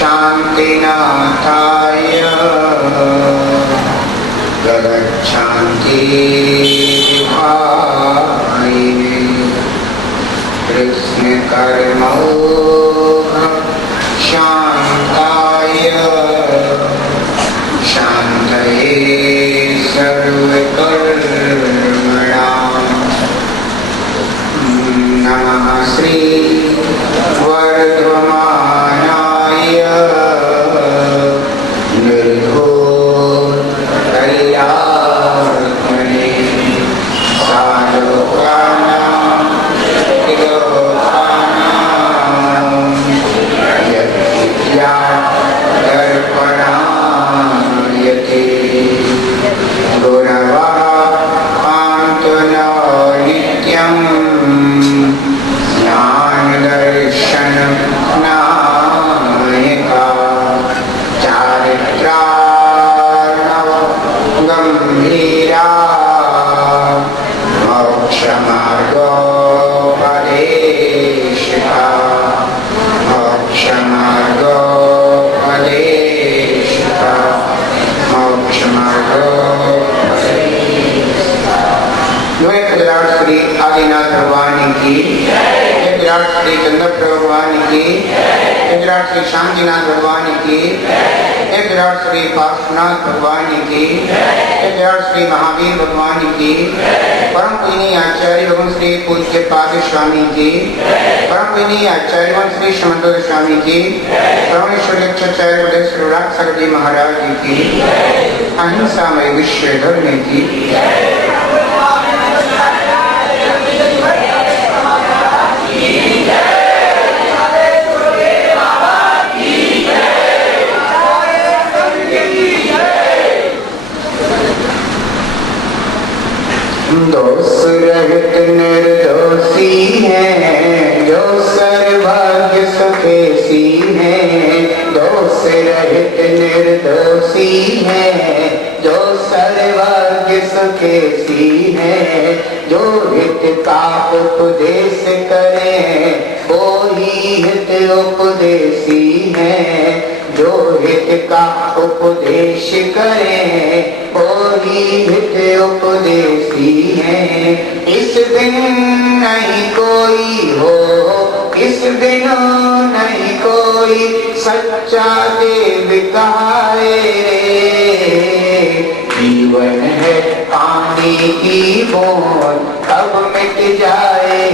शांतिनाथाय जगच्छान्तिभायिने कृष्णकर्मोघ शान्ताय शान्तये सर्वकर्मणां नमः श्री वर्धमानाय निर्भोर कल्याणमणे साधुकानां तिरोधानां यद्विद्या दर्पणायते गुणवः पान्तुनो नित्यं ज्ञानदर्शन नायका चारित्रार्णव गंभीरा मोक्षमार्गोपदेशिका मोक्षमार्गोपदेशिका मोक्षमार्गोपदेशिका श्री आदिनाथ भगवान की, विराट श्री चंद्र भगवान की, विराट श्री शांतिनाथ भगवान की, विराट श्री पार्श्वनाथ भगवान की, विराट श्री महावीर भगवान की, परम पूजनीय आचार्य भगवान श्री पूज्य पाद स्वामी की, परम पूजनीय आचार्य भगवान श्री समंदर स्वामी की, परमेश्वर आचार्य श्री जी महाराज जी की, अहिंसामय विश्व धर्म की। दोष रहित निर्दोषी है जो सर्वभाग्य सुखेशी है, दोष रहित निर्दोषी है जो सर्वभाग्य सुखेशी है, जो हित का उपदेश करे वो ही हित उपदेशी है, जो हित का उपदेश करे वो ही हित उपदेशी है। इस दिन नहीं कोई हो, इस दिन नहीं कोई सच्चा देव कहाए, जीवन है पानी की बूंद कब मिट जाए,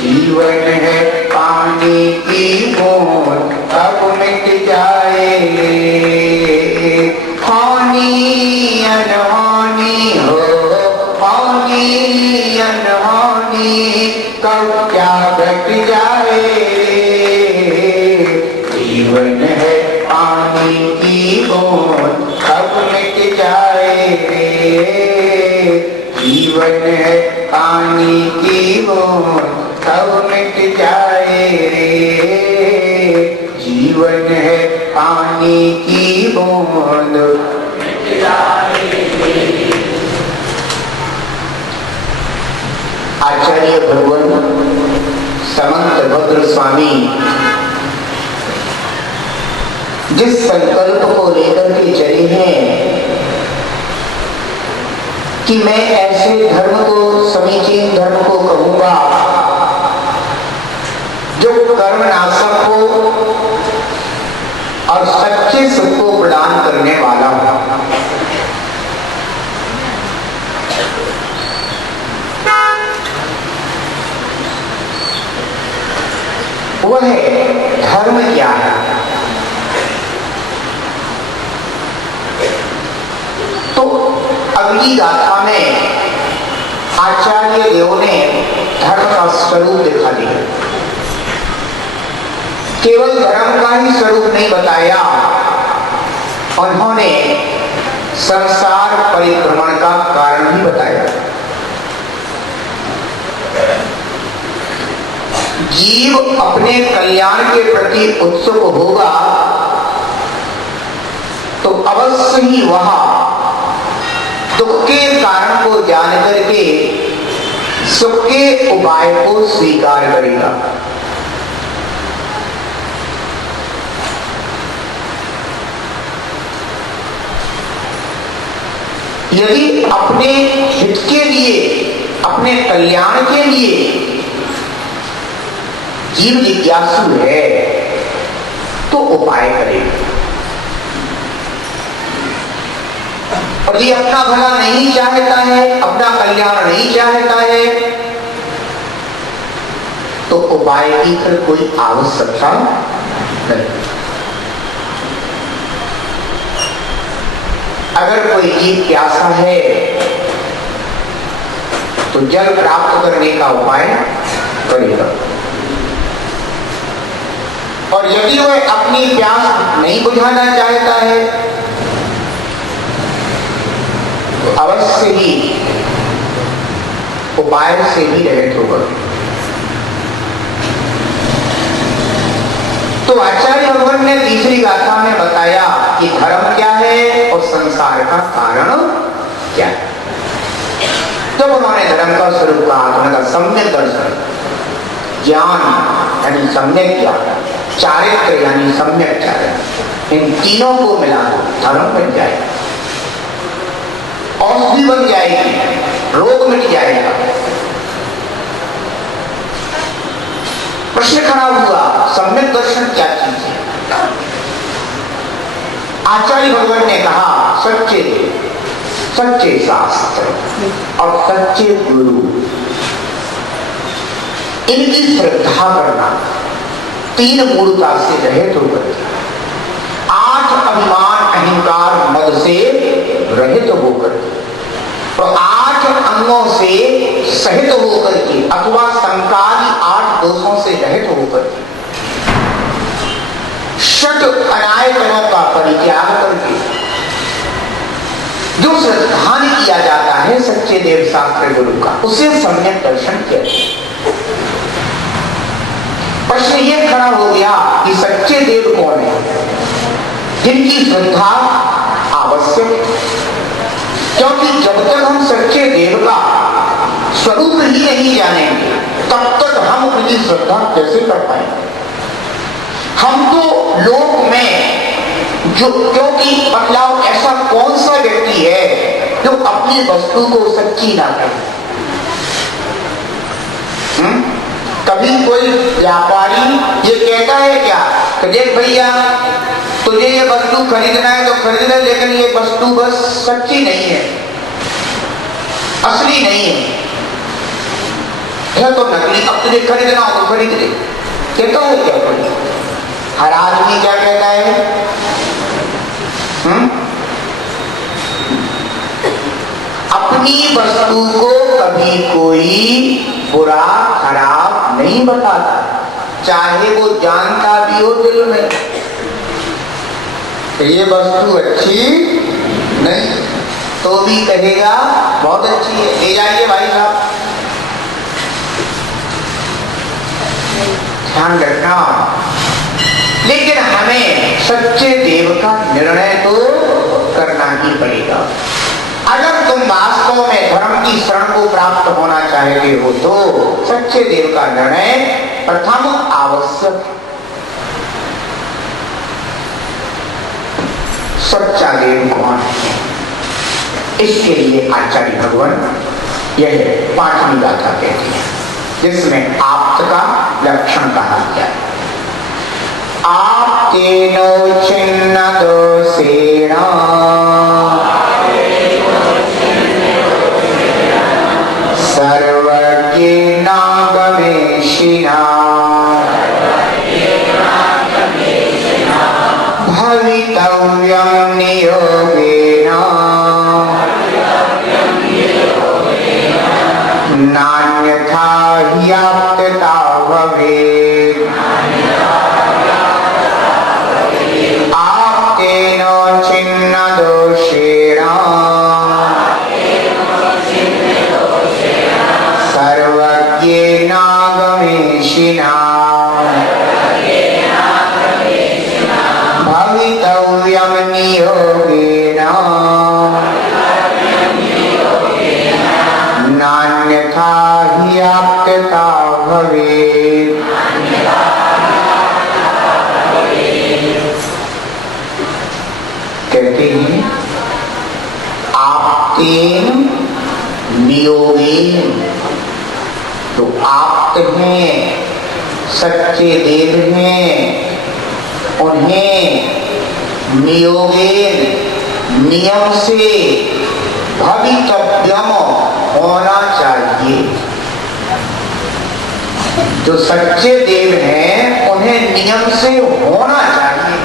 जीवन है पानी की बूंद कब मिट जाए, हानि अनहोनी हो, हानि अनहोनी कब क्या घट जाए, जीवन है पानी की बूंद कब मिट जाए, जीवन है पानी की बूंद कब मिट जाए, जीवन है पानी की बूंद मिट जाए। आचार्य भगवान समंत भद्र स्वामी जिस संकल्प को लेकर के चले हैं कि मैं ऐसे धर्म को, समीचीन धर्म को कहूंगा जो कर्म नाशक हो और सच्चे सुख को प्रदान करने वाला हो। वह धर्म क्या है? अगली गाथा में आचार्य देव ने धर्म का स्वरूप दिखा दिया। केवल धर्म का ही स्वरूप नहीं बताया, उन्होंने संसार परिक्रमण का कारण भी बताया। जीव अपने कल्याण के प्रति उत्सुक होगा तो अवश्य ही वह दुख के कारण को जान करके सुख के उपाय को स्वीकार करेगा। यदि अपने हित के लिए, अपने कल्याण के लिए जीव जिज्ञासु है तो उपाय करेगा, और ये अपना भला नहीं चाहता है, अपना कल्याण नहीं चाहता है तो उपाय की फिर कोई आवश्यकता नहीं। अगर कोई जीव प्यासा है तो जल प्राप्त करने का उपाय करेगा, और यदि वह अपनी प्यास नहीं बुझाना चाहता है तो अवश्य ही उपाय से ही रहित होगा। तो आचार्य भगवान ने तीसरी गाथा में बताया कि धर्म क्या है और संसार का कारण क्या है। जब उन्होंने धर्म का स्वरूप कहा तो उन्होंने सम्यक दर्शन, ज्ञान यानी सम्यक ज्ञान, चारित्र यानी सम्यक चारित्र, इन तीनों को मिला धर्म बन जाएगा, औषधि बन जाएगी, रोग मिट जाएगा। प्रश्न खड़ा हुआ सम्यक दर्शन क्या चीज है? आचार्य भगवान ने कहा सच्चे देव, सच्चे शास्त्र और सच्चे गुरु, इनकी श्रद्धा करना, तीन मूलता से रहित होकर, 8 अभिमान अहंकार मद से रहित होकर, और 8 अंगों से सहित होकर के अथवा संकारी 8 दोषों से रहित होकर के, 6 अनायतनों का परित्याग करके जो श्रद्धान किया जाता है सच्चे देव शास्त्र गुरु का, उसे सम्यक दर्शन कहते हैं। प्रश्न ये खड़ा हो गया कि सच्चे देव कौन है, जिनकी श्रद्धा आवश्यक, क्योंकि जब तक हम सच्चे देव का स्वरूप ही नहीं जानेंगे तब तक हम उनकी श्रद्धा कैसे कर पाएंगे। हम तो लोक में जो, क्योंकि मतलब ऐसा कौन सा व्यक्ति है जो अपनी वस्तु को सच्ची ना करे। कभी कोई व्यापारी ये कहता है क्या कि देख भैया तुझे ये वस्तु खरीदना है तो खरीद ले, लेकिन ये वस्तु बस सच्ची नहीं है, असली नहीं है, यह तो नकली, अब तुझे खरीदना हो तो खरीद ले। कहता है क्या कोई? हर आदमी क्या कहता है? अपनी वस्तु को कभी कोई बुरा खराब नहीं बताता, चाहे वो जानता भी हो दिल में ये वस्तु अच्छी नहीं, तो भी कहेगा बहुत अच्छी है, ले जाइए भाई साहब। ध्यान रखना, लेकिन हमें सच्चे देव का निर्णय तो करना ही पड़ेगा। अगर तुम वास्तव में धर्म की शरण को प्राप्त होना चाहते हो तो सच्चे देव का निर्णय प्रथम आवश्यक। सच्चा देव कौन है, इसके लिए आचार्य भगवान यह 5वीं गाथा कहती है, जिसमें आप्त का लक्षण कहा गया है। आप्तेनो छिन्न दोषेण सर्वज्ञेन गवेषिणा भवितव्यं नियोगेन परिहार्यं नियोगेन नान्यथा हि आप्तता भवेत्। कहते हैं आप्तेन नियोगेन, तो आप्त हैं, सच्चे देव हैं, उन्हें नियोगेन नियम से भवितव्यम होना चाहिए। जो सच्चे देव हैं उन्हें नियम से होना चाहिए।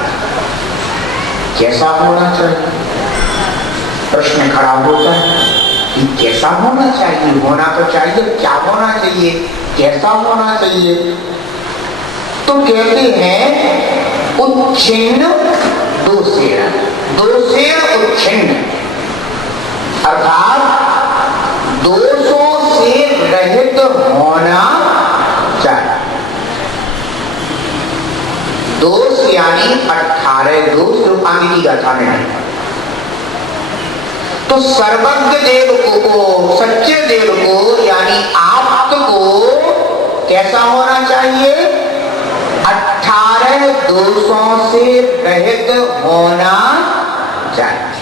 कैसा होना चाहिए? प्रश्न खड़ा होता है कि कैसा होना चाहिए? होना तो चाहिए, क्या होना चाहिए, कैसा होना चाहिए? तो कहते हैं उच्छिन्न दोषेण, दोषेण उच्छिन्न, अर्थात दोषों से रहित होना चाहिए। दोष यानी 18 दोष जो आगे की गाथा में है। तो सर्वज्ञ देव को, सच्चे देव को यानी आप्त को कैसा होना चाहिए? 18 दोषों से रहित होना चाहिए।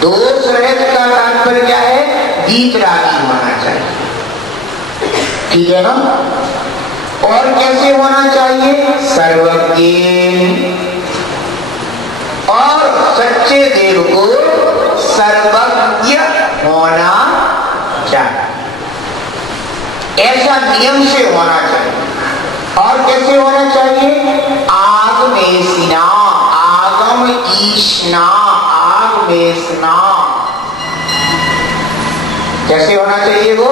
दोष रहित का तात्पर्य क्या है? वीतरागी होना चाहिए, ठीक है ना? और कैसे होना चाहिए? सर्वज्ञ, और सच्चे देव को सर्वज्ञ होना चाहिए, ऐसा नियम से होना चाहिए। और कैसे होना चाहिए? आगमेशिना, आगम ईशना, आगमेशना, कैसे होना चाहिए वो?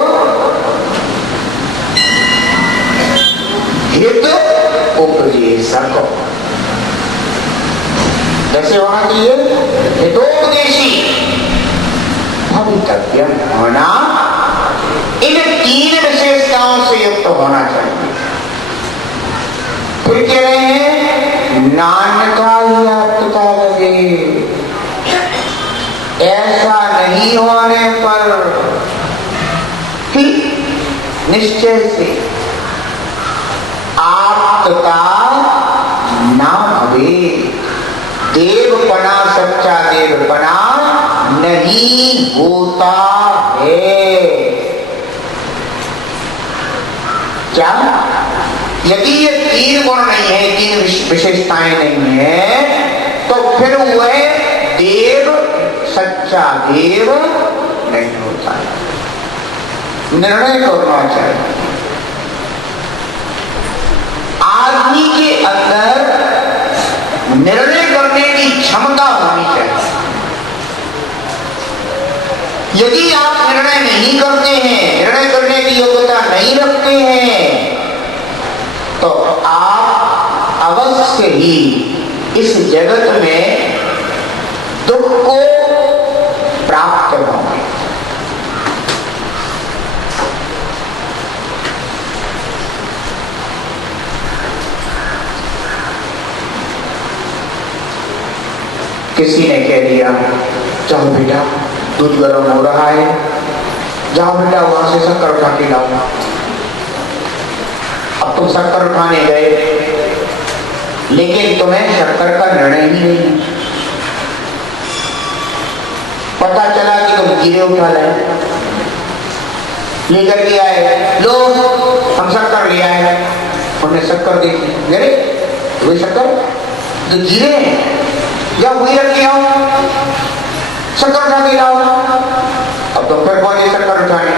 हित उपदेशक, कैसे होना चाहिए? हितोपदेशी भवितव्य होना, इन 3 विशेषताओं से युक्त होना चाहिए। फिर कह रहे हैं नान्यथा ही आप्तता लगे, ऐसा नहीं होने पर ही निश्चय से आप्तता ना भवे, देवपना, सच्चा देवपना नहीं होता है। क्या? यदि ये 3 गुण नहीं है, 3 विशेषताएं नहीं है, तो फिर वह देव, सच्चा देव नहीं होता है। निर्णय करना चाहिए। आदमी के अंदर निर्णय करने की क्षमता होनी चाहिए। यदि आप निर्णय नहीं करते हैं, निर्णय करने की योग्यता नहीं रखते हैं, तो आप अवश्य ही इस जगत में दुख को प्राप्त होंगे। किसी ने कह दिया चलो बेटा दूध गर्म हो रहा है, जाओ बेटा वहां से शक्कर उठा के लाओ। अब तुम शक्कर उठाने गए, लेकिन तुम्हें शक्कर का निर्णय ही नहीं है। पता चला कि तुम जीरे उठा लाए, लेकर के आए, लो हम शक्कर ले आए। उन्हें शक्कर देखी, अरे वही शक्कर जो जीरे हैं, या वही रख के आओ, शक्कर उठा के लाओ। अब तो फिर पहुंचे शक्कर उठाने,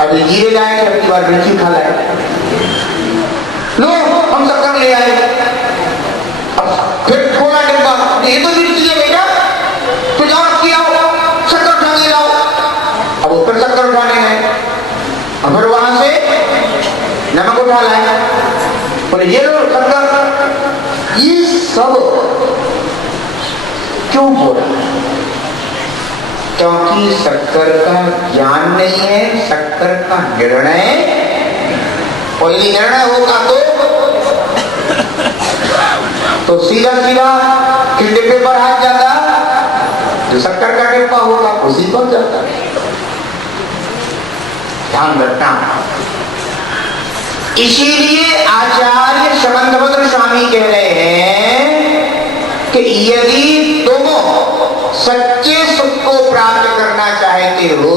अभी जीरे लाए थे, अगली बार मिर्ची खा लाए, लो हम शक्कर ले आए। अब फिर खोला डिब्बा, ये तो मिर्ची है बेटा, तो जाओ रख के आओ, शक्कर उठा के लाओ। अब वो फिर शक्कर उठाने गए, और फिर वहां से नमक उठा लाए, बोले ये लो शक्कर। ये सब क्यों हो रहा है? क्योंकि शक्कर का ज्ञान नहीं है, शक्कर का निर्णय, और यदि निर्णय होगा तो सीधा सीधा किस डिब्बे पर हाथ जाता? जो शक्कर का डिब्बा होगा उसी पर जाता। ध्यान रखना। इसीलिए आचार्य शमंतभद्र स्वामी कह रहे हैं कि यदि तुम सच्चे सुख को प्राप्त करना चाहते हो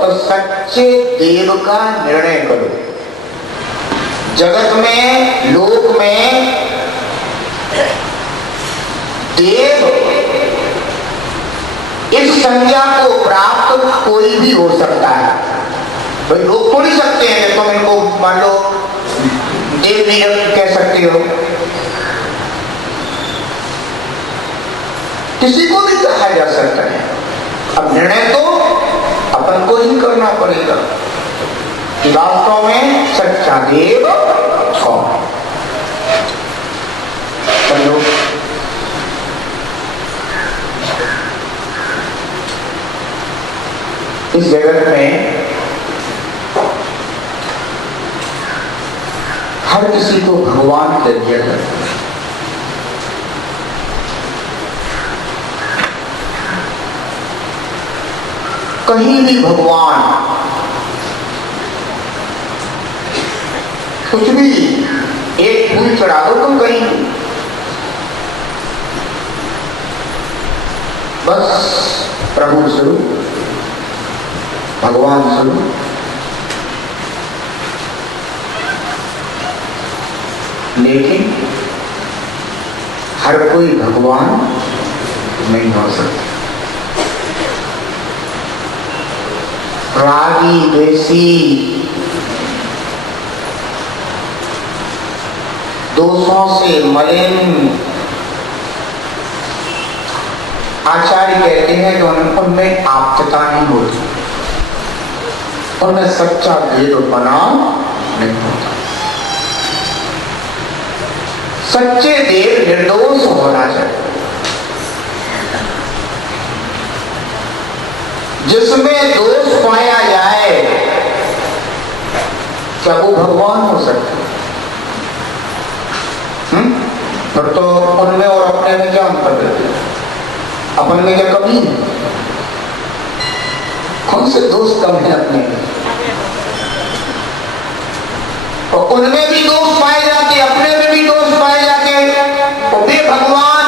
तो सच्चे देव का निर्णय करो। जगत में, लोक में देव इस संज्ञा को प्राप्त कोई भी हो सकता है। भाई लोग थोड़ी सकते हैं कि तुम इनको मान लो देव नहीं कह सकते हो। किसी को भी कहा जा सकता है। अब निर्णय तो अपन को ही करना पड़ेगा कि वास्तव में सच्चा देव कौन। चलो इस जगत में हर किसी को भगवान कह दिया जाता है। कहीं भी भगवान, कुछ भी, एक फूल चढ़ा दो तुम कहीं, बस प्रभु स्वरूप, भगवान स्वरूप। लेकिन हर कोई भगवान नहीं हो सकता। रागी, द्वेषी, दोषों से मलिन आचार्य कहते हैं कि उनमें आप्तता नहीं होती, उनमें सच्चा देवपना नहीं होता। सच्चे देव निर्दोष होना चाहिए। जिसमें दोष पाया जाए क्या वो भगवान हो सकता है? फिर तो उनमें और अपने में क्या अंतर है? अपन में क्या कमी है? कौन से दोष कम है अपने में? और उनमें भी दोष पाए जाते, अपने में भी दोष पाए जाते, और वे भगवान,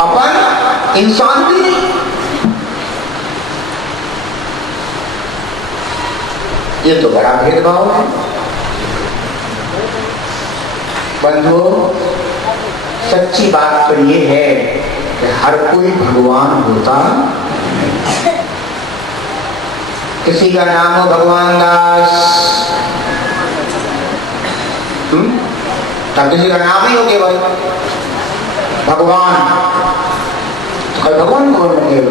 अपन इंसान भी नहीं। ये तो बड़ा भेदभाव है बंधुओं। सच्ची बात तो ये है कि हर कोई भगवान होता नहीं। किसी का नाम हो भगवान दास, तब किसी का नाम ही हो केवल भगवान, तो कल भगवान कौन बनेगा?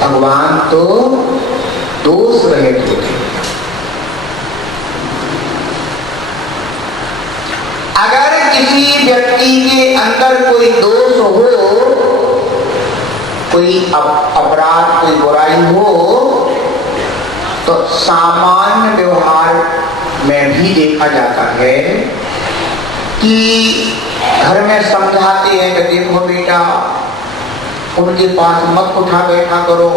भगवान तो दोष रहित होते। अगर किसी व्यक्ति के अंदर कोई दोष हो, कोई अपराध, कोई बुराई हो, तो सामान्य व्यवहार में भी देखा जाता है कि घर में समझाते हैं कि देखो बेटा, उनके पास मत उठा बैठा करो,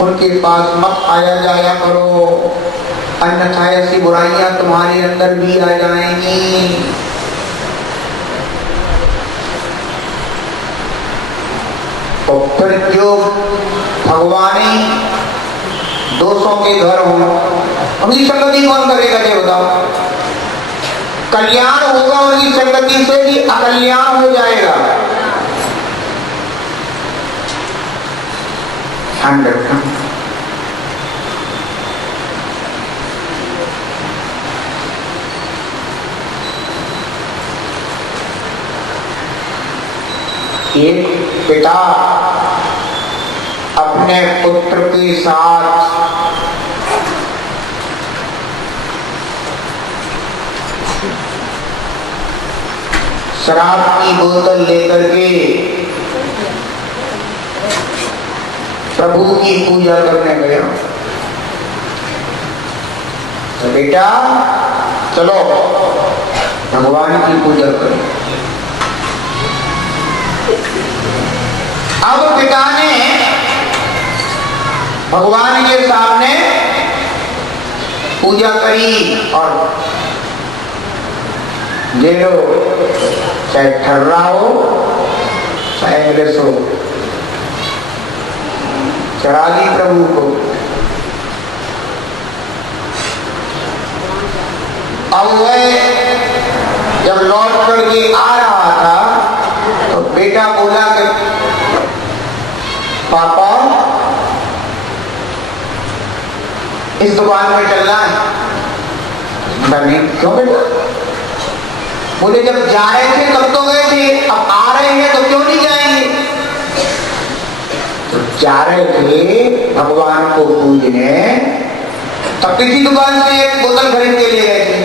उनके पास मत आया जाया करो, अन्यथा ऐसी बुराइयां तुम्हारे अंदर भी आ जाएंगी। और फिर जो भगवानी दोषों के घर हो, उनकी संगति कौन करेगा? ये बताओ। कल्याण होगा उनकी संगति से कि अकल्याण हो जाएगा? ध्यान रखना। एक पिता अपने पुत्र के साथ शराब की बोतल लेकर के प्रभु की पूजा करने गया। तो बेटा चलो भगवान की पूजा करें। अब पिता ने भगवान के सामने पूजा करी और ले लो, चाहे ठर्रा हो चाहे इंग्लिश हो, चढ़ा दी प्रभु को। अब वह जब लौट करके आ रहा था तो बेटा बोला कि पापा इस दुकान में चलना है। नहीं, क्यों बेटा? बोले जब जा रहे थे तब तो गए थे, अब आ रहे हैं तो क्यों नहीं जाएंगे? तो जा रहे थे भगवान को पूजने, तब किसी दुकान से एक बोतल खरीद के ले गए थे।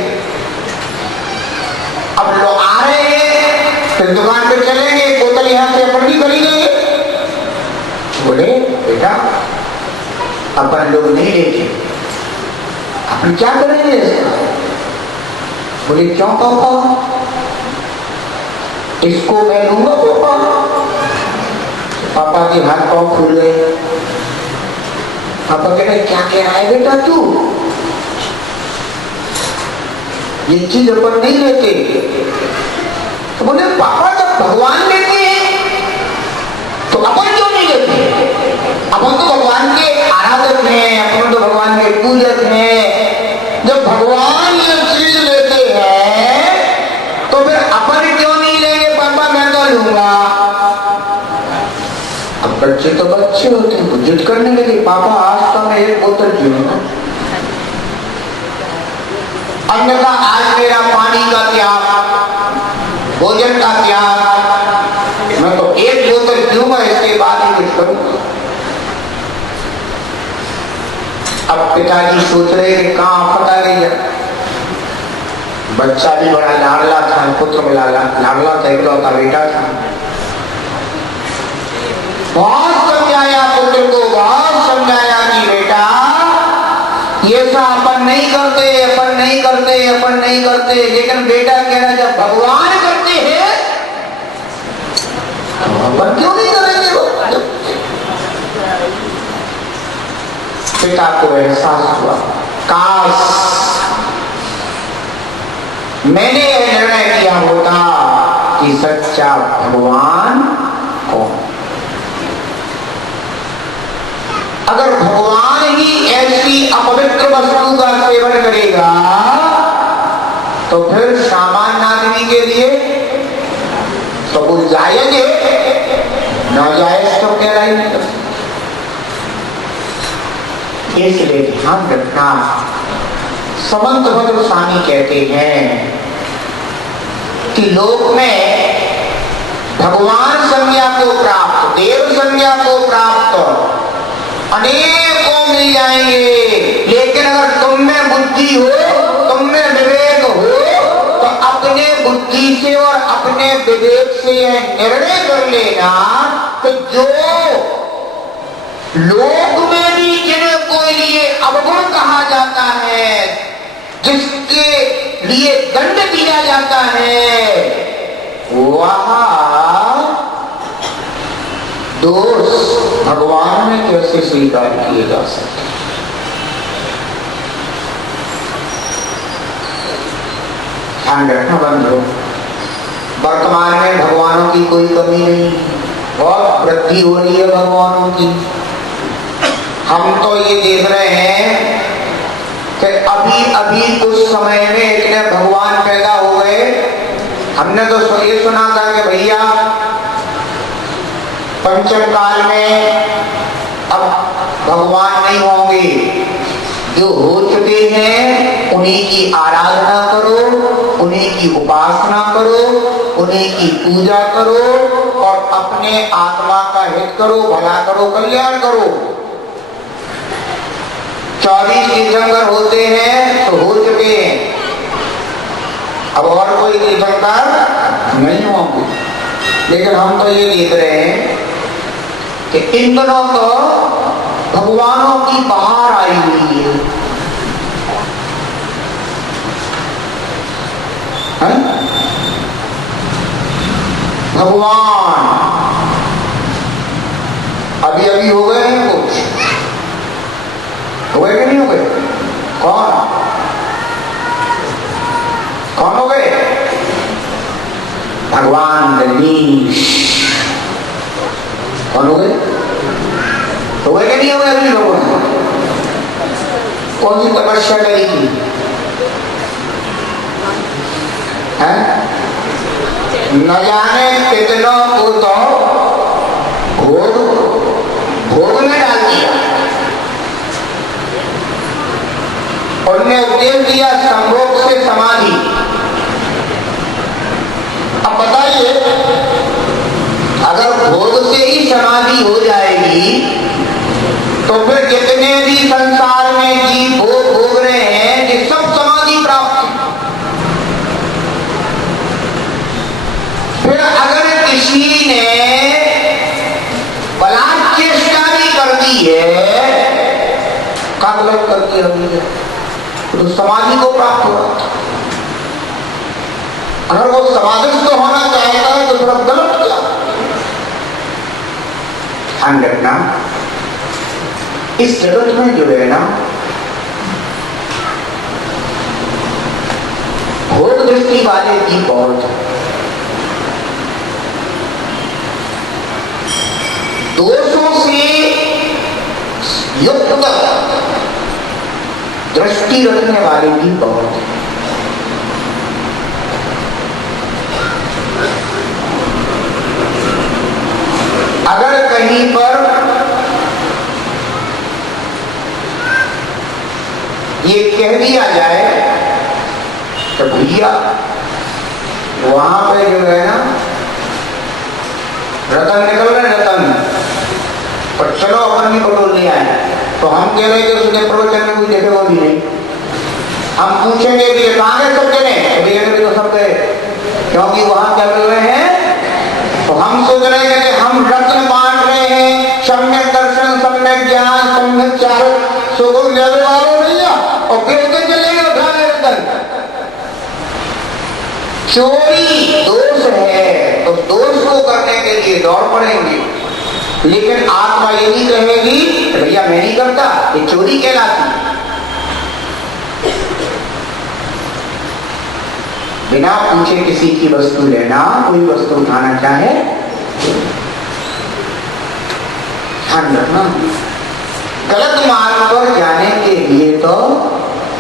अब लोग आ रहे हैं फिर दुकान पे चलेंगे, बोतल यहाँ से अपन भी खरीदेंगे। बोले बेटा अपन लोग नहीं लेते, अपन क्या करेंगे इसका? बोले क्यों पापा? इसको मैं लूंगा पापा। पापा के हाथ पांव फूल गए। पापा कह रहे क्या कह रहा है बेटा तू? ये चीज अपन नहीं लेते। तो बोले पापा जब भगवान लेते हैं तो अपन क्यों नहीं लेते? अपन तो भगवान के आराधक हैं, अपन तो भगवान के पूजक हैं। जब भगवान ये चीज लेते हैं तो फिर अपन क्यों नहीं लेंगे? पापा मैं तो लूंगा। अब बच्चे तो बच्चे होते हैं, जिद करने लगे पापा आज तो मैं एक बोतल पीऊंगा, अन्यथा आज मेरा पानी का त्याग, भोजन का त्याग, मैं तो एक बोतल पीऊंगा, इसके बाद ही कुछ करूंगा। अब पिताजी सोच रहे कि कहाँ पता गई। बच्चा भी बड़ा लाडला था, पुत्र में लाडला था, इकलौता बेटा था। बहुत समझाया पुत्र को, बहुत समझाया कि बेटा ये सब अपन नहीं करते, अपन नहीं करते, अपन नहीं करते। लेकिन बेटा कह रहा जब भगवान करते हैं तो अपन क्यों नहीं करेंगे? पिता को एहसास हुआ काश मैंने यह निर्णय किया होता कि सच्चा भगवान कौन। अगर भगवान ही ऐसी अपवित्र वस्तु का सेवन करेगा तो फिर सामान्य आदमी के लिए तो कुछ जायज है, नाजायज तो कह रहा ही नहीं। इसलिए ध्यान रखना, समंत भद्र स्वामी कहते हैं कि लोक में भगवान संज्ञा को प्राप्त, देव संज्ञा को प्राप्त अनेकों मिल जाएंगे, लेकिन अगर तुम में बुद्धि हो, तुम में विवेक हो, तो अपने बुद्धि से और अपने विवेक से निर्णय कर लेना कि जो लोक में भी जिन्हें कोई लिए अवगुण कहा जाता है, जिसके लिए दंड दिया जाता है, वहां दोष भगवान में कैसे स्वीकार किए जा सकते? ध्यान रखना बंधु, वर्तमान में भगवानों की कोई कमी नहीं, बहुत वृद्धि हो रही है भगवानों की। हम तो ये देख रहे हैं कि अभी अभी कुछ समय में इतने भगवान पैदा हो गए। हमने तो ये सुना था कि भैया पंचम काल में अब भगवान नहीं होंगे, जो हो चुके हैं उन्हीं की आराधना करो, उन्हीं की उपासना करो, उन्हीं की पूजा करो और अपने आत्मा का हित करो, भला करो, कल्याण करो। 24 तीर्थंकर होते हैं तो हो चुके हैं, अब और कोई तीर्थंकर नहीं होंगे। लेकिन हम तो ये देख रहे हैं कि इन दिनों तो भगवानों की बहार आई हुई है। भगवान अभी अभी हो गए हैं कुछ, हो गए कि नहीं हो गए? कौन कौन हो गए? भगवान गणेश। कौन हो गए? हो गए कि नहीं हो गए अभी लोगों ने? कौन सी तपस्या करी थी? न जाने कितनों को तो भोग में डाल दिया। उन्होंने उपदेश दिया संभोग से समाधि। अब बताइए, अगर भोग से ही समाधि हो जाएगी तो फिर जितने भी संसार में जीव भोग रहे हैं कि सब समाधि प्राप्त है। फिर अगर किसी ने बलात् चेष्टा भी कर दी है, क्या गलत कर दिया हमने? तो समाधि को प्राप्त होगा। अगर वो समाधिस्थ होना चाहता है तो थोड़ा गलत क्या? ध्यान रखना, इस जगत में जो है ना, भोग दृष्टि वाले भी बहुत है। दोषों से युक्त दृष्टि रखने वाले भी बहुत हैं। अगर कहीं पर ये कह दिया जाए तो भैया वहां पे जो है ना रतन निकल रहे, रतन पर चलो अपन भी बटोर ले आए, तो हम कह रहे थे उसके प्रवचन में कोई देखे वो भी नहीं। हम पूछेंगे कि कहाँ गए सब जने, तो सब गए, क्योंकि वहां क्या कर रहे हैं? तो हम सोच रहे हैं कि हम रत्न बांट रहे हैं, सम्यक दर्शन, सम्यक ज्ञान, सम्यक चार सुगुण लेने वालों भैया, और फिर चलेंगे उठाने रतन। चोरी दोष है तो दोष को करने के लिए दौड़ पड़ेंगे, लेकिन आत्मा ये नहीं कहेगी भैया मैं नहीं करता, ये चोरी कहलाती। बिना पूछे किसी की वस्तु लेना, कोई वस्तु उठाना चाहे, ध्यान रखना, गलत मार्ग पर जाने के लिए तो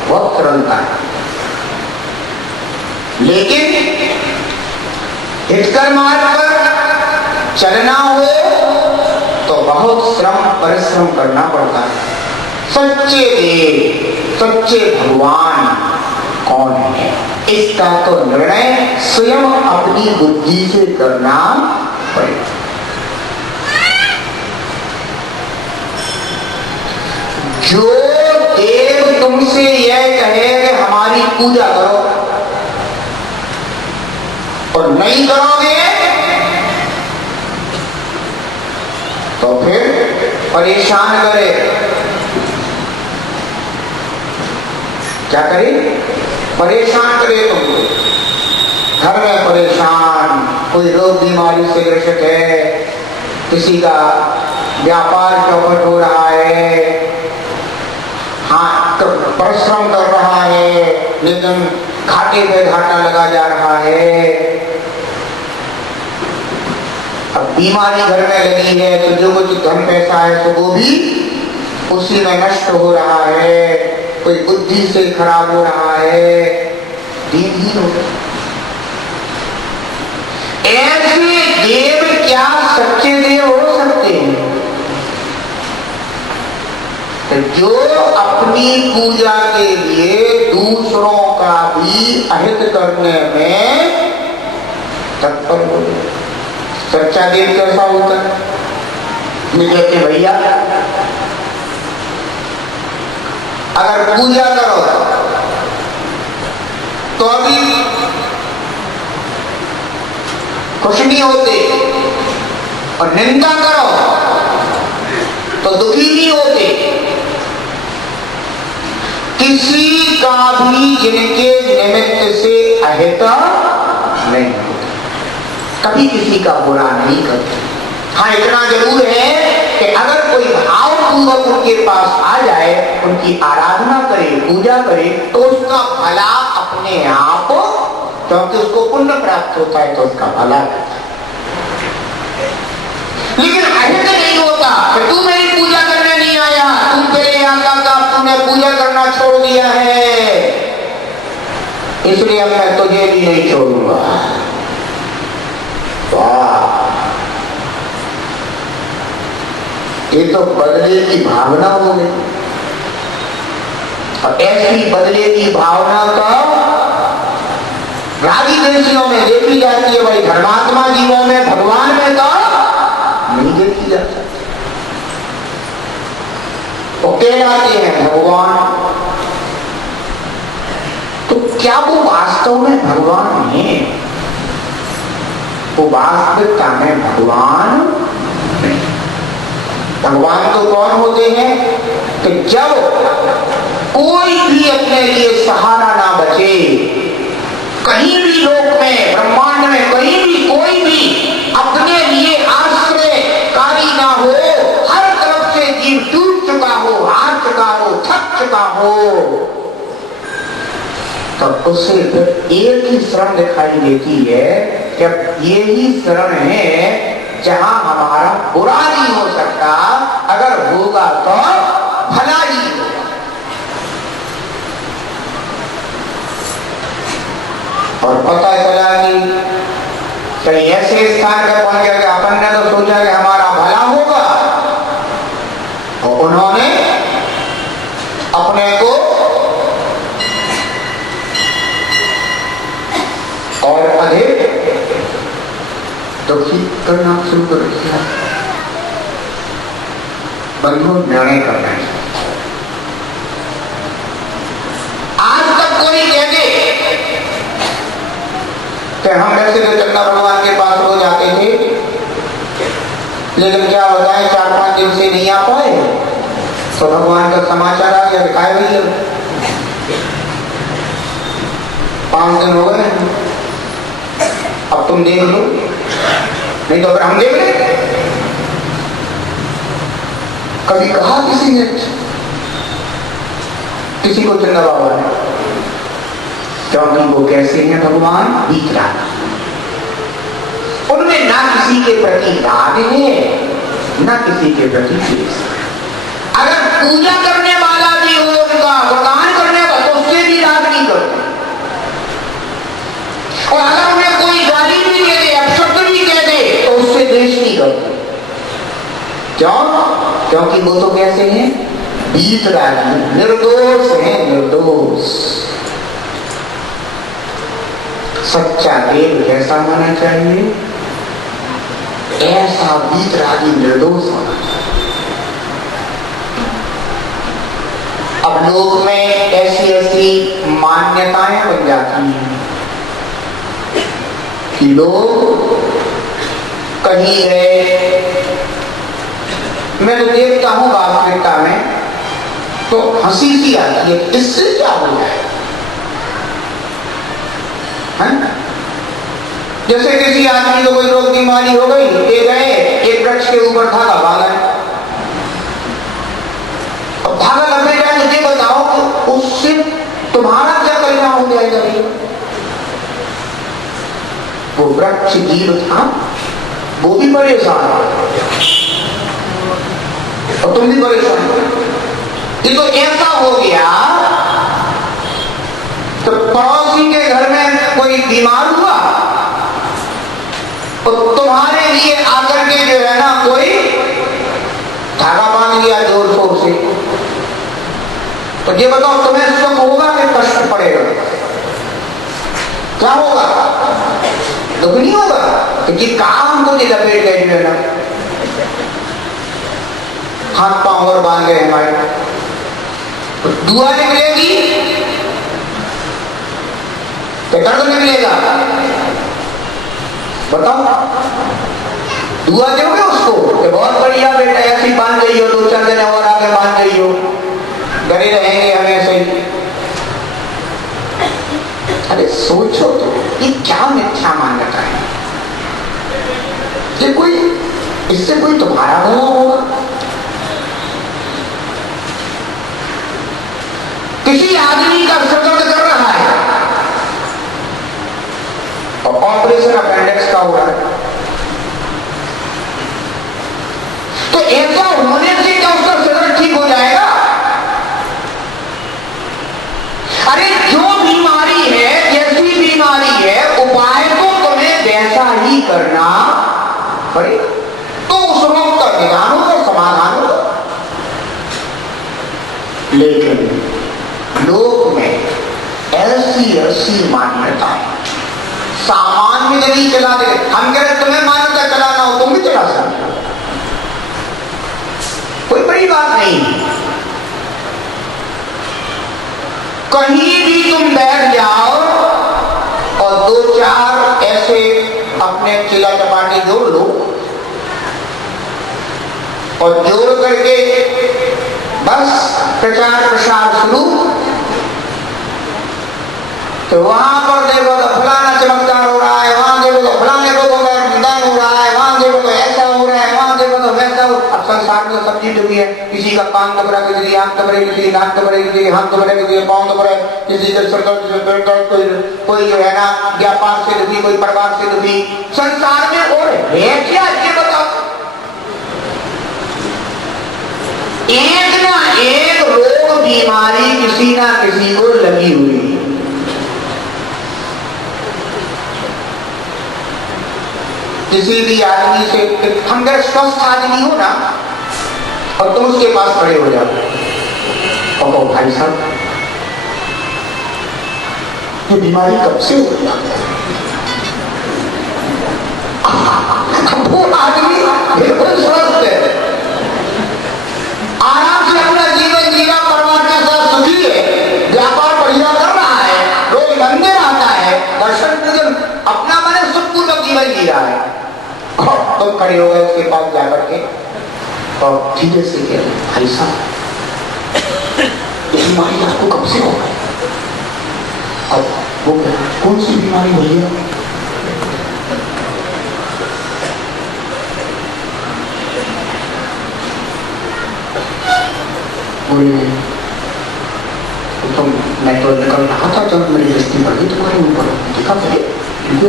बहुत सरलता है, लेकिन हितकर मार्ग पर चलना हो तो बहुत श्रम परिश्रम करना पड़ता है। सच्चे देव, सच्चे भगवान कौन है, इसका तो निर्णय स्वयं अपनी बुद्धि से करना पड़ेगा। जो देव तुमसे यह कहे कि हमारी पूजा करो और नहीं करोगे तो फिर परेशान करे। क्या करे? परेशान करे तुमको। घर में परेशान, कोई रोग बीमारी से ग्रसित है, किसी का व्यापार चौपट हो रहा है, हाँ तो परिश्रम कर रहा है लेकिन घाटे पे घाटा लगा जा रहा है। अब बीमारी घर में लगी है तो जो कुछ धन पैसा है तो वो भी उसी में नष्ट हो रहा है, कोई बुद्धि से खराब हो रहा है, दीनहीन हो रहा है। ऐसे देव क्या सच्चे देव हो सकते हैं? तो जो अपनी पूजा के लिए दूसरों का भी अहित करने में तत्पर हो। सच्चा देव कैसा होता है? कहते भैया अगर पूजा करो तो अभी खुश नहीं होते, और निंदा करो तो दुखी नहीं होते। किसी का भी जिनके निमित्त से अहित नहीं होता। कभी किसी का बुरा नहीं करते। हाँ इतना जरूर है कि अगर कोई भावपूर्वक उनके पास आ जाए, उनकी आराधना करे, पूजा करे, तो उसका भला अपने आप, क्योंकि उसको पुण्य प्राप्त होता है तो उसका भला करता है। लेकिन अहित नहीं होता कि तू मेरी पूजा करने नहीं आया, तू पहले आता था, तूने पूजा करना छोड़ दिया है, इसलिए अब मैं तुझे भी नहीं छोड़ूंगा। वाह, ये तो बदले की भावना हो गई। और ऐसी बदले की भावना का रागी देशियों में देखी जाती है, भाई धर्मात्मा जीवों में, भगवान में तो नहीं देखी जाती। वो कहलाते हैं भगवान, तो क्या वो वास्तव में भगवान है? वो वास्तविकता में भगवान नहीं। भगवान तो कौन होते हैं कि जब कोई भी अपने लिए सहारा ना बचे, कहीं भी लोक में, ब्रह्मांड में कहीं भी कोई भी अपने लिए आश्रयकारी ना हो, हर तरफ से जीव टूट चुका हो, हार चुका हो, थक चुका हो, तो उससे फिर एक ही शरण दिखाई देती है कि ये ही शरण है जहां हमारा बुरा नहीं हो सकता, अगर होगा तो भला ही होगा। और पता चला कि कहीं ऐसे स्थान पर पहुंच गया कि अपन ने तो सोचा कि हमारा भला होगा, और उन्होंने अपने को और अधिक दुखी करना शुरू कर दिया। बंधु निर्णय करना है। आज तक कोई कह दे कि हम वैसे तो चंदा भगवान के पास रोज आते थे, लेकिन क्या होता है 4-5 दिन से नहीं आ पाए, तो भगवान का समाचार आ गया, काय भैया 5 दिन हो गए, अब तुम देख लो, नहीं तो अगर हम देख ले। कभी कहा किसी ने, किसी को चंदा बाबा ने, क्योंकि वो कैसे हैं भगवान, वीतराग, उनमें ना किसी के प्रति राग है, ना किसी के प्रति द्वेष। अगर पूजा करने वाला भी हो, उनका गुणगान करने वाला, तो उससे भी राग नहीं करते। और अगर उन्हें कोई गाली भी दे दे, अपशब्द भी कह दे, तो उससे द्वेष नहीं करते। क्यों? क्योंकि वो तो कैसे हैं, वीतरागी, निर्दोष हैं, निर्दोष। सच्चा देव कैसा होना चाहिए? ऐसा वीतरागी निर्दोष होना चाहिए। अब लोक में ऐसी ऐसी मान्यताएं बन जाती हैं कि लोग कहीं गए, मैं तो देखता हूं वास्तविकता में तो हंसी सी आती है, इससे क्या हो जाए? जैसे किसी आदमी को कोई रोग बीमारी हो गई, ले गए, एक वृक्ष के ऊपर धागा बांधा है, अब धागा लगे जाए, मुझे बताओ कि उससे तुम्हारा क्या कल्याण हो जाएगा? वो वृक्ष जीव था, वो भी परेशान और तुम भी परेशान। ये तो ऐसा हो गया तो पड़ोसी के घर में कोई बीमार हुआ तो तुम्हारे लिए आकर के जो है ना कोई धागा बांध लिया जोर शोर से, तो ये बताओ तुम्हें सुख होगा कि कष्ट पड़ेगा? क्या होगा? दुख नहीं होगा कि काम को नहीं लपेट गए जो है ना, हाथ पांव और बांध गए हमारे, तो दुआ निकलेगी तो दर्द निकलेगा? बताओ, दुआ दोगे उसको कि बहुत बढ़िया बेटा ऐसी बांध गई हो, 2-4 दिन और आगे बांध गई हो, डरे रहेंगे हमें सही? अरे सोचो तो, ये क्या मिथ्या मान्यता है? इससे कोई तुम्हारा भला होगा? किसी आदमी का सिर दर्द कर रहा है और ऑपरेशन अपेंडिक्स का हो रहा है, तो ऐसा होने से क्या उसका सिर दर्द ठीक हो जाएगा? अरे जो बीमारी है, जैसी बीमारी है, उपाय तो तुम्हें वैसा ही करना पड़ेगा, तो उस रोग का निदान होगा, समाधान होगा। लेकिन लोक में ऐसी मान्यता है, सामान्य नहीं चला दे। हम कह रहे तुम्हें मान्यता चलाना हो तुम भी चला सकते हो, कोई बड़ी बात नहीं। कहीं भी तुम बैठ जाओ और दो चार ऐसे अपने चिल्ला चपाटी जोड़ लो और जोड़ करके बस प्रचार प्रसार शुरू, तो वहां पर देखो तो फलाना चमत्कार हो रहा है, वहां देखो तो फलाने रोगों का निदान हो रहा है, वहां देखो तो ऐसा हो रहा है, वहां देखो तो वैसा हो। अब संसार में सब चीज डूबी है, किसी का कान दबरा, किसी की आंख दबरे, किसी की नाक दबरे, किसी के हाथ दबरे, किसी के पाँव दबरे, किसी के सर दर्द, कोई जो है ना व्यापार से दुखी, कोई परिवार से दुखी। संसार में और है क्या ये बताओ? एक ना एक रोग बीमारी किसी ना किसी को लगी हुई है। किसी भी आदमी से, हम अगर स्वस्थ आदमी हो ना और तुम उसके पास खड़े हो जाओ और कहो भाई साहब ये बीमारी कब से हो गई? वो आदमी बिल्कुल स्वस्थ है, आराम से अपना जीवन जीवा, परिवार के साथ सुखी है, व्यापार बढ़िया कर रहा है, रोज मंदिर आता है, दर्शन पूजन अपना मन सुखपूर्वक जीवन जी रहा है। तुम खड़े हो गए उसके पास जाकर के और धीरे से कह रहे भाई साहब ये बीमारी आपको कब से हो गई? अब वो कौन सी बीमारी भैया? तुम मैं तो निकल रहा था जब मेरी दृष्टि पड़ गई तुम्हारे ऊपर, देखा करे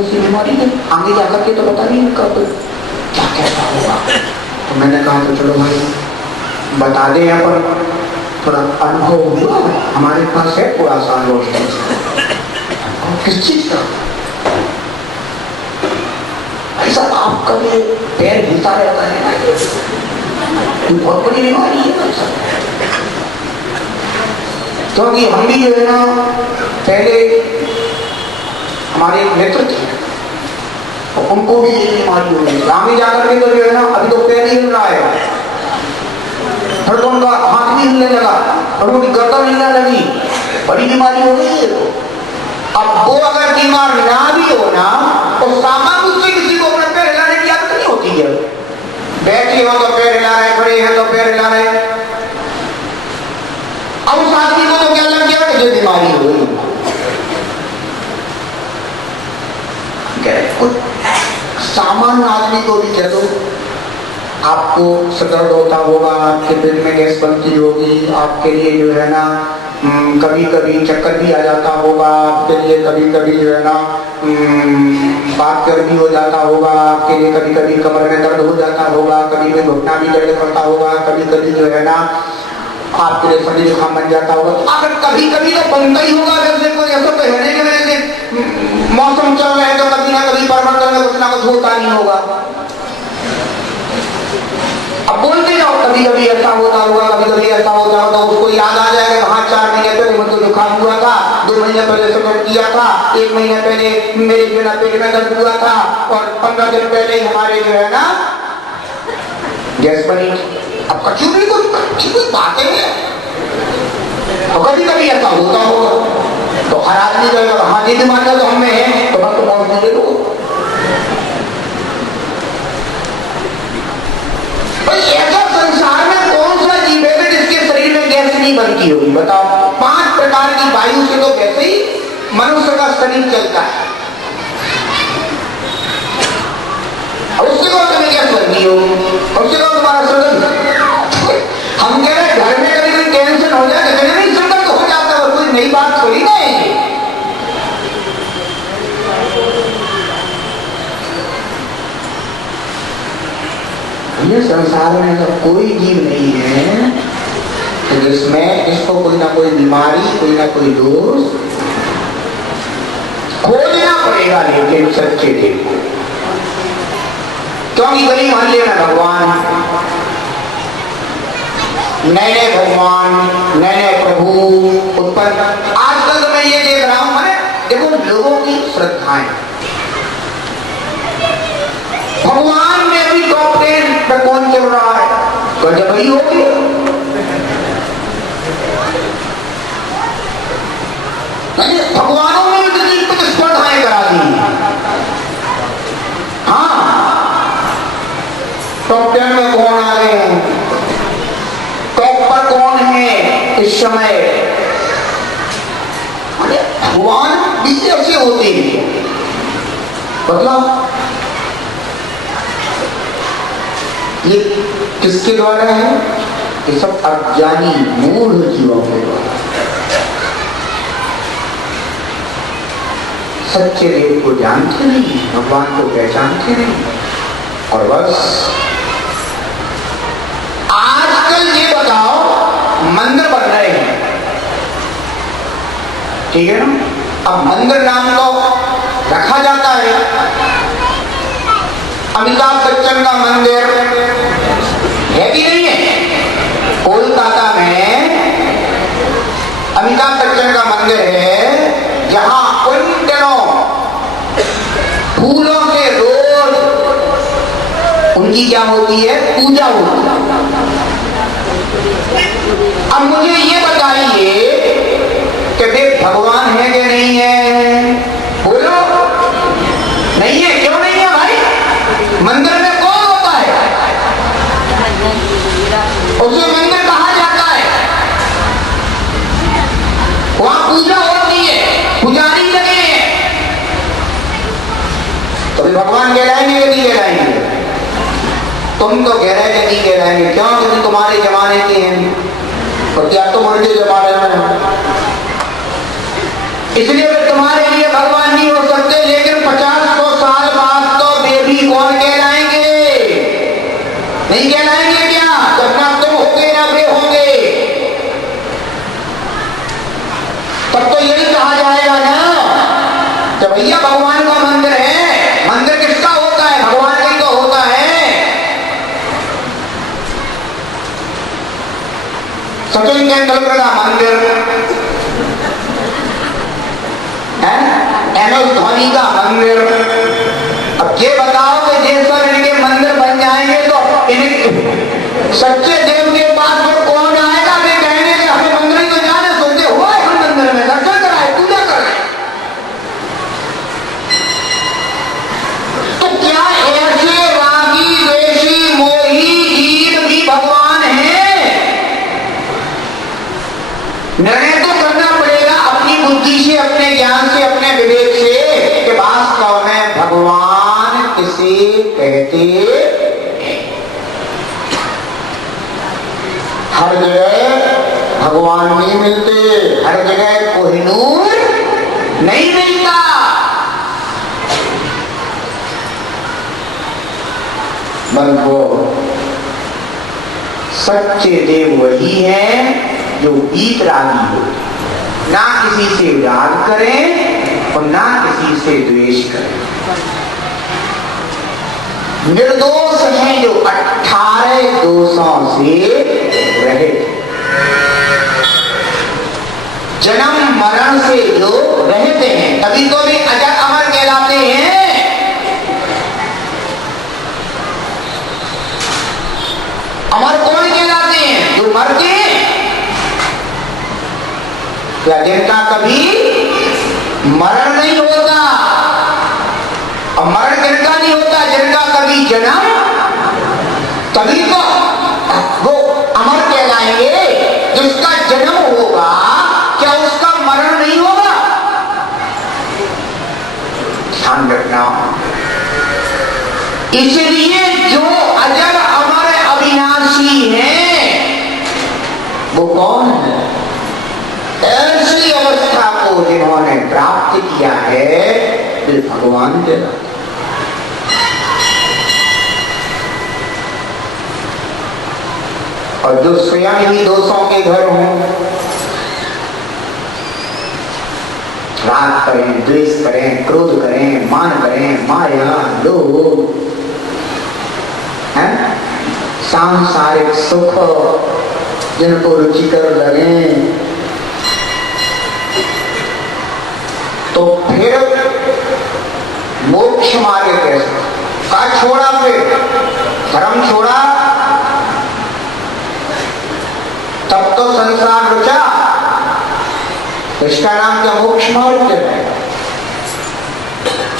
ऐसी बीमारी है, आगे जाकर के तो बता नहीं कब क्या कैसा होगा। तो मैंने कहा तो चलो भाई बता दें, यहाँ पर थोड़ा अनुभव हुआ हमारे पास है, थोड़ा सा अनुभव किस चीज का? ऐसा आपका भी पैर हिलता रहता है ना, बहुत बड़ी बीमारी है ऐसा। क्योंकि हम भी जो है ना पहले हमारे एक मित्र थे और उनको भी ये बीमारी हो गई, आगे जाकर के तो जो है ना अभी तो पैर ही हिल रहा है, फिर तो उनका हाथ भी हिलने लगा और उनकी गर्दन हिलने लगी, बड़ी बीमारी हो गई है। अब वो अगर बीमार ना भी हो ना तो सामान्य रूप से किसी को अपना पैर हिलाने की आदत नहीं होती है, बैठे हो तो पैर हिला रहे, खड़े हैं तो पैर हिला रहे। अब उस आदमी को तो क्या लग गया कि ये बीमारी हो गई। कुछ सामान्य आदमी को भी कह दो आपको सदर्द होता होगा, आपके पेट में गैस बनती होगी, आपके लिए जो है ना कभी कभी चक्कर भी आ जाता होगा, आपके लिए कभी कभी जो है ना बात कर भी हो जाता होगा, आपके लिए कभी कभी कमर में दर्द हो जाता होगा, कभी कभी घुटना भी दर्द करता होगा, कभी कभी जो है ना आपके लिए सर्दी जुकाम बन जाता होगा। तो अगर कभी कभी तो बनता ही होगा, जैसे कोई ऐसा कहने की वजह से मौसम चल रहे हैं तो कभी ना कभी परिवर्तन में कुछ ना कुछ होता नहीं होगा। अब बोलते जाओ कभी कभी ऐसा होता होगा, कभी कभी ऐसा होता होगा, उसको याद आ जाएगा हाँ 4 महीने पहले मुझको जुकाम हुआ था, 2 महीने पहले सफर किया था, 1 महीने पहले मेरे जो है पेट में दर्द हुआ था और 15 दिन पहले हमारे जो है ना गैस बनी। अब कभी भी कोई बातें हैं और कभी कभी ऐसा होता होगा, तो हर आदमी कहेगा हाँ जी बीमारियां तो हमें है, तो हम तो बहुत मजे लो। ऐसा संसार में कौन सा जीव है जिसके शरीर में गैस नहीं बनती होगी? बताओ। 5 प्रकार की वायु से तो वैसे ही मनुष्य का शरीर चलता है, और उससे हो और उससे कहो तुम्हारा सदन। हम कह रहे घर में कभी कोई टेंशन हो जाए तो नहीं सदन हो जाता है, कोई नई बात थोड़ी ना है। ये संसार में तो कोई जीव नहीं है जिसमें इसको कोई ना कोई बीमारी, कोई ना कोई दोष खोजना पड़ेगा, लेकिन सच्चे देव को। क्योंकि गली मोहल्ले में भगवान, नए नए भगवान, नए नए प्रभु उत्पन्न। आजकल तो मैं ये देख रहा हूं, मैंने देखो लोगों की श्रद्धाएं भगवान में भी टॉप 10 पे कौन चल रहा है, गजब ही हो गई। भगवानों में भी तो प्रतिस्पर्धाएं करा दी। हाँ, टॉप 10 में कौन आ रहे हैं, टॉप पर कौन है इस समय। अरे भगवान भी ऐसे होते हैं, मतलब ये किसके द्वारा है, ये सब अज्ञानी मूढ़ जीवों के द्वारा। सच्चे देव को जानते नहीं, भगवान को पहचानते नहीं, और बस आजकल ये बताओ मंदिर बन रहे हैं, ठीक है ना। अब मंदिर नाम तो रखा जाता है, अमिताभ बच्चन का मंदिर है कि नहीं है। कोलकाता में अमिताभ बच्चन का मंदिर है, जहां उन दिनों फूलों से रोज उनकी क्या होती है, पूजा होती है। अब मुझे ये बताइए कि वे भगवान है कि नहीं है, बोलो। नहीं है, क्यों नहीं है भाई। मंदिर में कौन होता है, उसे मंदिर कहा जाता है, वहां पूजा होती है, पुजारी लगे हैं, तो भगवान कहलाएंगे कि नहीं कहलाएंगे। तुम तो कह रहे हैं नहीं कहलाएंगे, क्यों, क्योंकि तुम्हारे जमाने के हैं, और क्या तुम उनके जमाने में, इसलिए वे तुम्हारे लिए भगवान नहीं हो सकते। लेकिन 50-100 साल बाद तो वे भी कौन कहलाएंगे, नहीं कहलाएंगे क्या, जब ना तुम होगे ना वे होंगे, तब तो यही कहा जाएगा ना कि भैया भगवान का मंदिर है। मंदिर किसका होता है, भगवान का ही तो होता है। सचिन तेंदुलकर का मंदिर है, MS धोनी का मंदिर। अब ये बताओ कि जैसे इनके मंदिर बन जाएंगे तो सच्चे देव के पास फिर कौन आएगा, वे कहेंगे कि हमें मंदिर ही तो जाने, सोचे हुआ है हम मंदिर में दर्शन कराए, पूजा कराए। तो क्या ऐसे रागी द्वेषी मोही जीव भी भगवान है। निर्णय तो करना पड़ेगा अपनी बुद्धि से, अपने ज्ञान से, अपने विवेक से, कि वास्तव में भगवान किसे कहते हैं। हर जगह भगवान नहीं मिलते, हर जगह कोहिनूर नहीं मिलता। बंधो, सच्चे देव वही हैं जो वीतरागी हो, ना किसी से राग करें और ना किसी से द्वेष करें। निर्दोष हैं जो 18 दोषों से रहित, जन्म मरण से जो रहते हैं, तभी तो भी अजर अमर कहलाते हैं। अमर कौन कहलाते हैं, जो मरते हैं या जिनका कभी मरण नहीं होता। और मरण जिनका नहीं होता, जिनका कभी जन्म, तभी तो वो अमर कहलाएंगे। जिसका जन्म होगा, क्या उसका मरण नहीं होगा। ध्यान रखना। इसलिए जो अजर अमर अविनाशी हैं, वो कौन है? ऐसी अवस्था को जिन्होंने प्राप्त किया है वे भगवान कहलाते। और जो स्वयं ही दोषों के घर हों, राग करें, द्वेष करें, क्रोध करें, मान करें, माया, लोभ, सांसारिक सुख जिनको रुचिकर लगे, तो फिर मोक्ष मार्ग कैसे? का छोड़ा? फिर धर्म छोड़ा तब तो संसार रुचा, इसका नाम क्या मोक्ष मार्ग है?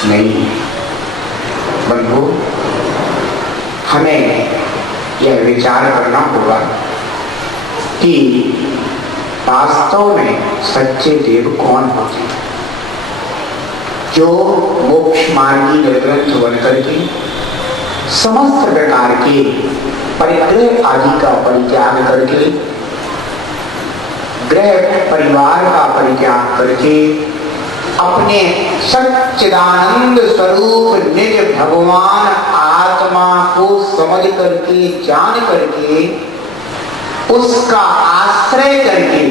नहीं बंधु, हमें यह विचार करना होगा कि वास्तव में सच्चे देव कौन होते हैं, जो मोक्ष मार्गी निर्ग्रंथ बनकर के समस्त प्रकार के परिग्रह आदि का परित्याग करके, गृह परिवार का परित्याग करके अपने सच्चिदानंद स्वरूप निज भगवान आत्मा को समझ करके, जान करके, उसका आश्रय करके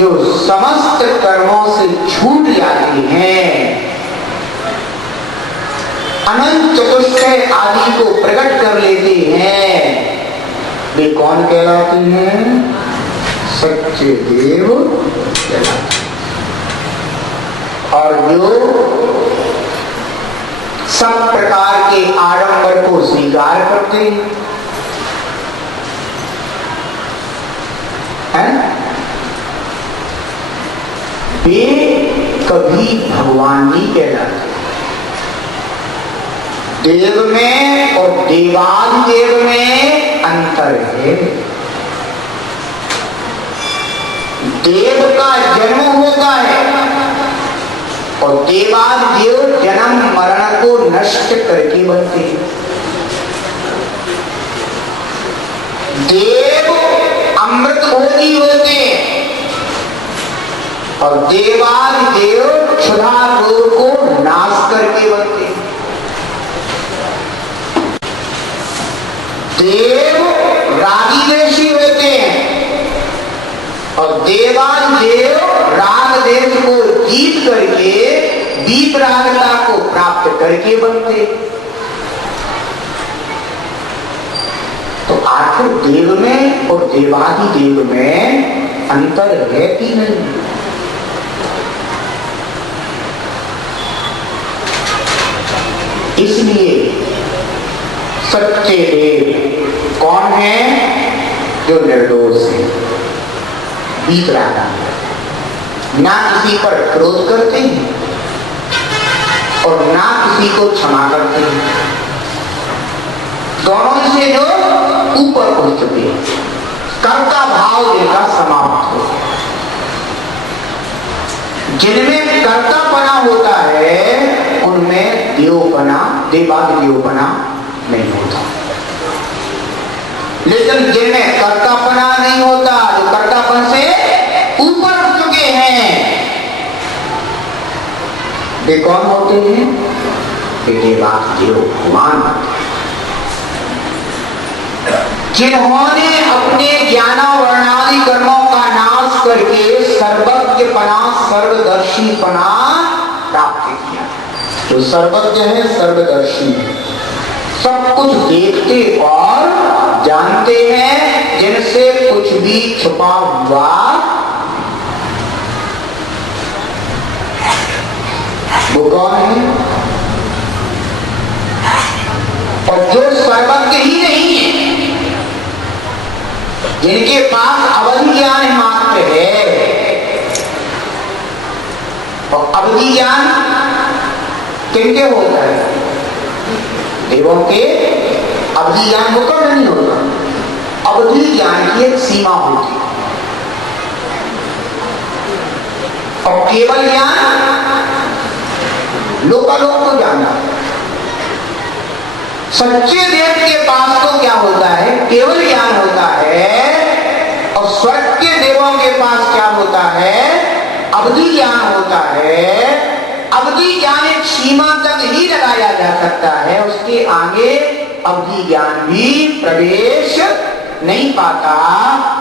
जो समस्त कर्मों से छूट जाते हैं, अनंत चतुष्टय आदि को प्रकट कर लेते हैं, वे कौन कहलाते हैं? सच्चे देव कहलाते। और जो सब प्रकार के आडंबर को स्वीकार करते हैं, वे कभी भगवान नहीं कहलाते। देव में और देवादिदेव में अंतर है। देव का जन्म होता है और देवादिदेव जन्म मरण को नष्ट करके बनते हैं। देव अमृत भोगी होते हैं और देवादिदेव क्षुधा रोग को नाश करके बनते हैं। देव रागी देशी होते हैं और देवादिदेव राग देश को जीत करके वीतरागता को प्राप्त करके बनते। तो आखिर देव में और देवादिदेव में अंतर है कि नहीं? इसलिए सच्चे देव कौन है? जो निर्दोष है, वीतरागा, ना किसी पर क्रोध करते हैं और ना किसी को क्षमा करते हैं, दोनों से जो ऊपर उठ चुके हैं, कर्ता भाव जिनका समाप्त हो। जिनमें कर्तापना होता है उनमें देवपना, देवादिदेवपना नहीं होता। लेकिन जिनमें कर्तापना नहीं होता, जो कर्तापन से ऊपर उठ चुके हैं, वे कौन होते हैं? वे देवादिदेव भगवान होते हैं। जिन्होंने अपने ज्ञानावर्णादि कर्मों का नाश करके सर्वज्ञपना, सर्वदर्शीपना प्राप्त किया। जो सर्वज्ञ है, सर्वदर्शी है, सब कुछ देखते और जानते हैं, जिनसे कुछ भी छुपा हुआ वो कौन है? और जो सर्वज्ञ ही नहीं है, जिनके पास अवधि ज्ञान मात्र है, और अवधि ज्ञान किनके होता है? देवों के अवधि ज्ञान होता नहीं होता। अवधि ज्ञान की एक सीमा होती है और केवल ज्ञान लोकालोक को जानना। सच्चे देव के पास तो क्या होता है, केवल ज्ञान होता है, और स्वर्ग के देवों के पास क्या होता है, अवधि ज्ञान होता है। अवधि ज्ञान एक सीमा तक ही लगाया जा सकता है, उसके आगे अवधि ज्ञान भी प्रवेश नहीं पाता।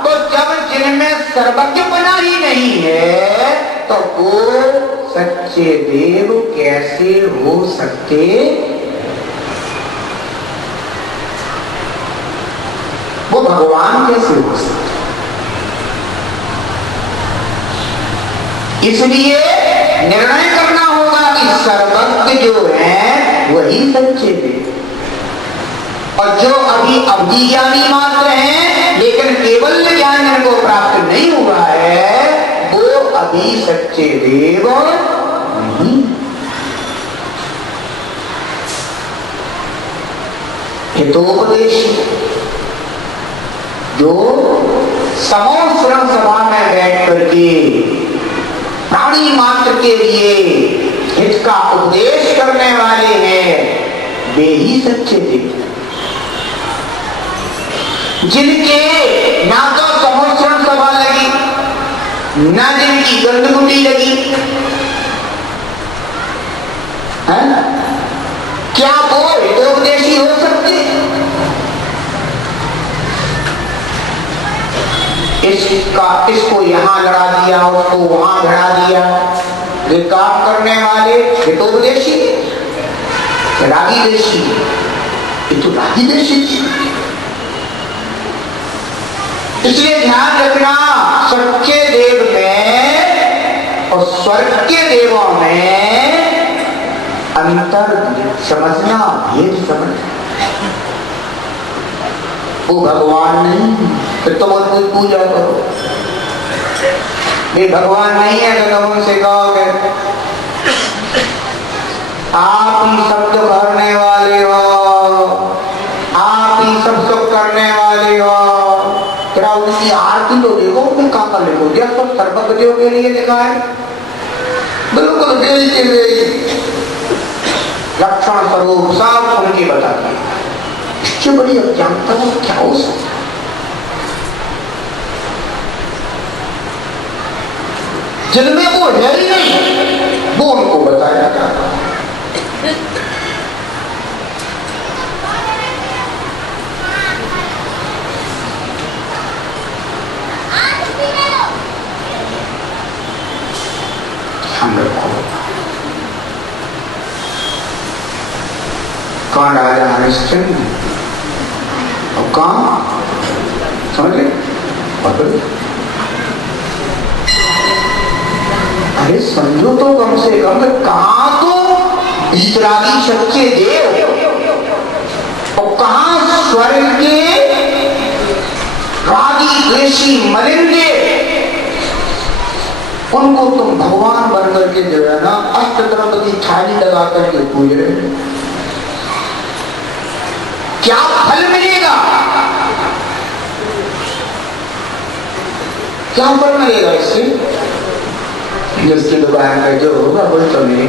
तो जब जिनमें सर्वज्ञपना ही नहीं है तो वो सच्चे देव कैसे हो सकते? वो भगवान कैसे हो सकते? इसलिए निर्णय करना होगा कि सर्वज्ञ जो है वही सच्चे देव, और जो अभी अवधि ज्ञानी मात्र हैं लेकिन केवल ज्ञान इनको प्राप्त नहीं हुआ है, वो अभी सच्चे देव नहीं। हितोपदेश जो समूह श्रम सभा में बैठ करके प्राणी मात्र के लिए हित का उपदेश करने वाले हैं, वे ही सच्चे देव। जिनके ना तो समोषण सभा लगी, ना जिनकी गंदगुंडी लगी है, क्या वो हितोपदेशी हो सकते? इसको यहां लड़ा दिया, उसको वहां लड़ा दिया, ये काम करने वाले हितोपदेशी, रागी देशी, ये तो रागी देशी। इसलिए ध्यान रखना, सच्चे देव में और स्वर्ग के देवों में अंतर समझना, भेद समझना। वो भगवान नहीं, फिर तो मत कोई पूजा करो। ये भगवान नहीं है तो तुम उनसे कहोगे आप ही सब तो करने वाले हो, आप ही सब सुख करने वाले हो। तेरा उनकी आरती तो देखो, उनमें कहा लिखो दिया, सब सर्वज्ञों के लिए लिखा है, बिल्कुल लक्षण स्वरूप सब उनकी बता दिए। इससे बड़ी अज्ञानता क्या हो सकती? जिनमें वो है ही नहीं, वो उनको बताया जाता है। हम रखो कौन राजा हरिश्चंद्र और कौन समझ ले? अरे समझो तो कम से कम, कहां तो वितरागी सच्चे देव और कहां स्वर्ग के रागी द्वेषी मलिन देव। उनको तुम भगवान बन करके जो है ना अष्टद्रव्य की थाली लगा करके पूज रहे, क्या फल मिलेगा? क्या फल मिलेगा इससे? जिसकी दुकान पे जो होगा वो तो नहीं।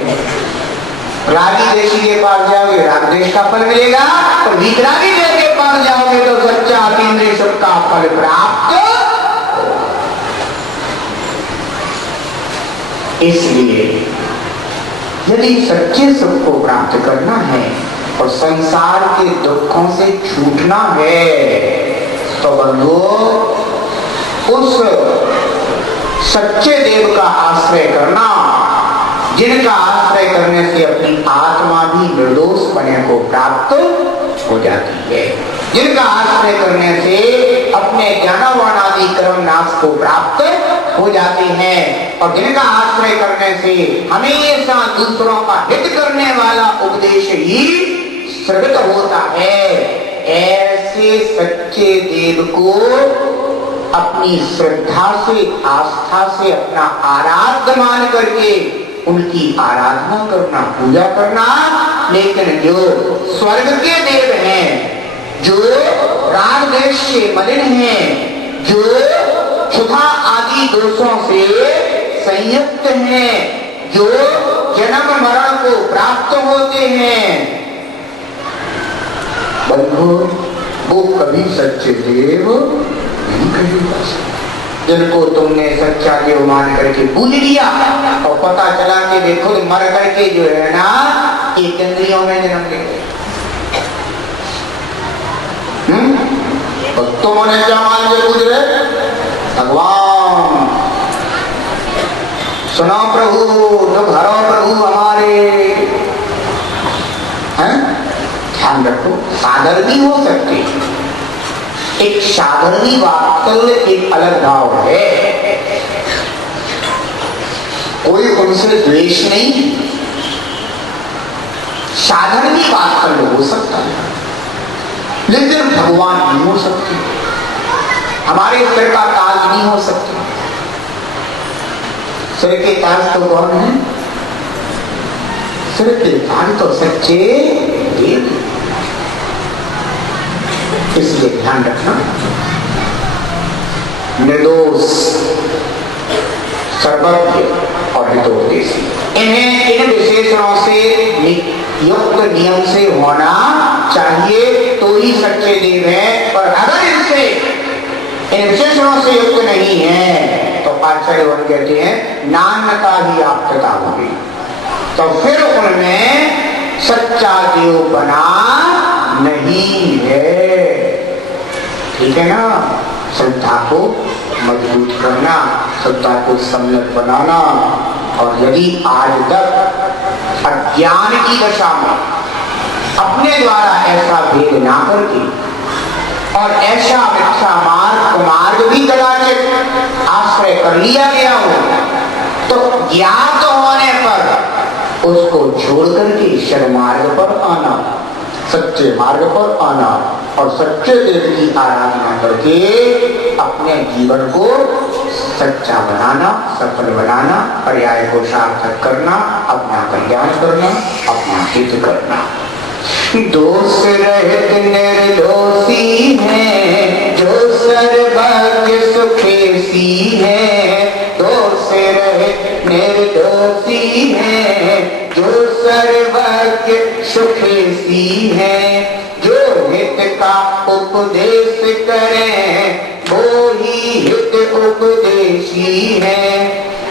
रागी देशी के पास जाओगे राग देश का फल मिलेगा, और वितरागी देश के पास जाओगे तो सच्चा अतीन्द्रिय सुख का फल प्राप्त। इसलिए यदि सच्चे सुख को प्राप्त करना है और संसार के दुखों से छूटना है तो बंधुओं उस सच्चे देव का आश्रय करना, जिनका आश्रय करने से अपनी आत्मा भी निर्दोष बने को प्राप्त हो जाती है, जिनका आश्रय करने से अपने ज्ञानवान आदि कर्म नाश को प्राप्त हो जाते हैं, और जिनका आश्रय करने से हमेशा दूसरों का हित करने वाला उपदेश ही श्रवित होता है। ऐसे सच्चे देव को अपनी श्रद्धा से, आस्था से अपना आराध्य मान करके उनकी आराधना करना, पूजा करना। लेकिन जो स्वर्ग के देव हैं, जो राग देश से मलिन हैं, जो क्षुधा आदि दोषों से संयुक्त हैं, जो जन्म मरण को प्राप्त होते हैं, बंधु वो कभी सच्चे देव नहीं कहेगा। जिनको तुमने सच्चा देव मान करके भूल लिया और पता चला कि वे खुद मर करके जो है ना एक इंद्रियों में जन्म ले गए। तुमने क्या मान के पूछ रहे? भगवान सुनो प्रभु, तुम हरो प्रभु हमारे। हैं? ध्यान रखो, साधर्मी हो सकते, एक साधर्मी वात्सल्य एक अलग भाव है। कोई उनसे द्वेष नहीं, साधर्मी वात्सल्य हो सकता है, लेकिन भगवान नहीं हो सकते, हमारे सिर का ताज नहीं हो सकते। सिर के ताज तो कौन है? सिर के ताज तो सच्चे देव। इसलिए ध्यान रखना, निर्दोष, सर्वज्ञ और हितोपदेशी, इन्हें इन विशेषणों से युक्त नियम से होना चाहिए तो ही सच्चे देव है। पर अगर इनसे इन विशेषणों से युक्त नहीं है तो आचार्यवन कहते हैं नान्यता ही आपदा होगी, तो फिर उनमें सच्चा देव बना नहीं है। ठीक है ना? श्रद्धा को मजबूत करना, श्रद्धा को सम्यक बनाना। और यदि आज तक अज्ञान की दशा में अपने द्वारा ऐसा भेद ना करके और ऐसा मिथ्या मार्ग भी कदाचित आश्रय कर लिया गया हो, तो ज्ञात होने पर उसको छोड़ करके सन्मार्ग पर आना, सच्चे मार्ग पर आना और सच्चे देव की आराधना करके अपने जीवन को सच्चा बनाना, सफल बनाना, पर्याय को सार्थक करना, अपना कल्याण करना, अपना हित करना। दोष रहित निर्दोषी है जो सर्वज्ञ सुखेसी है। दोष रहित निर्दोषी है जो सर्वज्ञ सुखेसी है। जो हित का उपदेश करे वो ही हित उपदेशी है।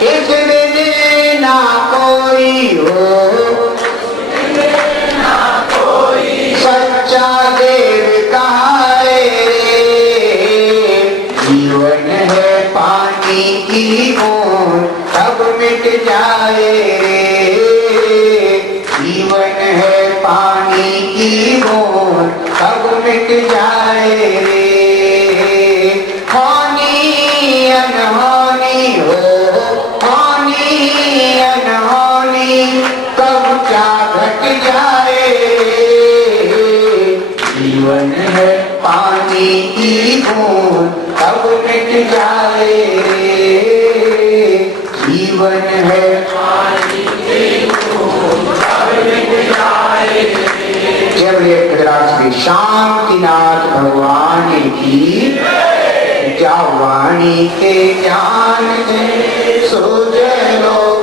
इस बिन ना कोई हो सच्चा देव कहाए रे। जीवन है पानी की बूंद कब मिट जाए रे। जीवन है पानी की बूंद कब मिट जाए रे। हानि अनहोनी हो, हानि अनहोनी कब क्या घट जाए। जीवन है पानी की बूंद कब मिट जाए रे। जीवन है पानी की बूंद कब मिट जाए रे। जब श्री शांतिनाथ भगवान की क्या वाणी के ज्ञान से सो जय लोग